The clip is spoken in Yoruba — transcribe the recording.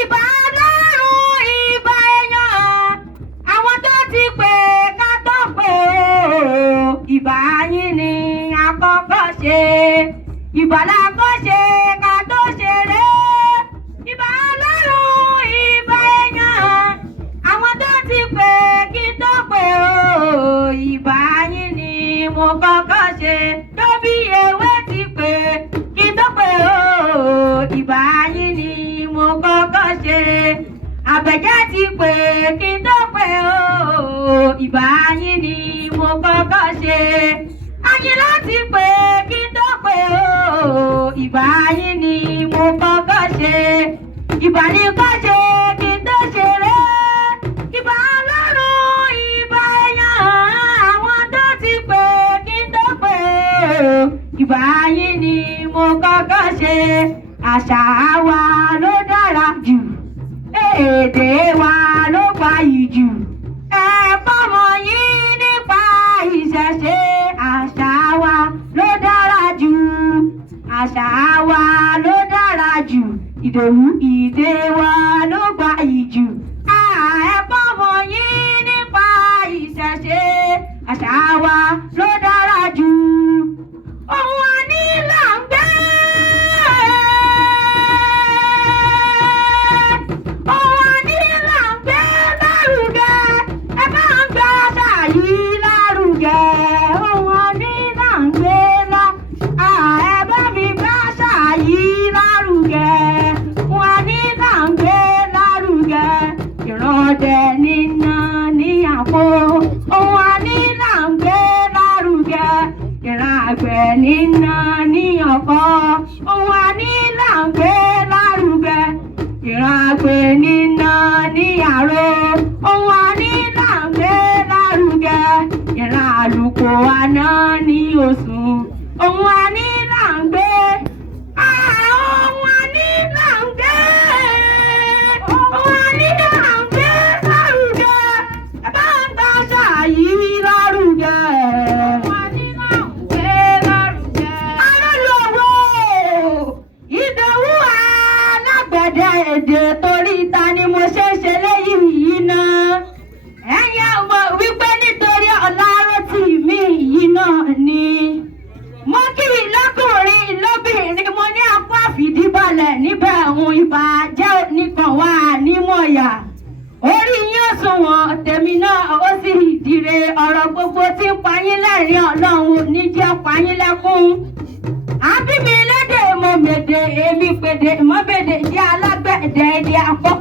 ìbà Ọlọ́run ìbà èèyàn àwọn tó ti pè ká tó pè ó ìbà yín ni àkọ́kọ́ ṣe ìbà lákọ́ ṣe ká tó ṣeré ìbà Ọlọ́run ìbà èèyàn àwọn tó ti pè kí tó pè ó ìbà yín ni mo kọ́kọ́ ṣe tóbi ewé ti pè kí tó pè ó ìbà yín ni mo kọ́kọ́ ṣe àbẹ̀jẹ́ ti pè kí tó pè ó ìbà yín ni mo kọ́kọ́ ṣe Àyìnlá ti pè kí tó pè ó ìbà yín ni mo kọ́kọ́ ṣe ìbà ní kọ́ ṣe kí tó ṣeré ìbà Ọlọ́run ìbà èèyàn àwọn tó ti pè kí tó pè ó ìbà yín ni mo kọ́kọ́ ṣe àṣà wa ló dára jù èdè wa ló gbayì jù ẹ fọmọ yín nípa ìṣẹ̀ṣe àṣà wa ló dára jù àṣà wa ló dára jù Ìdòwú ìdè wa ló gbayì jù ẹ fọmọ yín nípa ìṣẹ̀ṣe àṣà wa ló dára jù ohun àní là ń gbé. Ọdẹ níná níyàwó ohun àní là ń gbé lárugẹ ìran àgbẹ̀ níná níyànkọ ohun àní là ń gbé lárugẹ ìran àgbẹ̀ níná níyàrá ohun àní là ń gbé lárugẹ ìran àlùkò àná ní oṣù ohun àní là ń gbé. Èdè torí ta ni mo ṣe ṣe léyìí yìí náà ẹ̀yin ọmọ wípé nítorí Ọlárótì mi yìí náà ni mo kí lọ́kùnrin lóbìnrin mo ní apá àfìdíbalẹ̀ níbẹ̀ ohun ìbàjẹ́ nìkan wà nímọ̀ọ́yà orí yín òṣùwọ̀n tèmi náà ó sì dire ọ̀rọ̀ gbogbo tí ń payín lẹ́rìn Ọlọ́run níjẹ́ payín lẹ́kún àbí mi lédè mo mèdè èmi pèdè mọ́bèdè jẹ́ alágbẹ̀dẹ èdè àpọ̀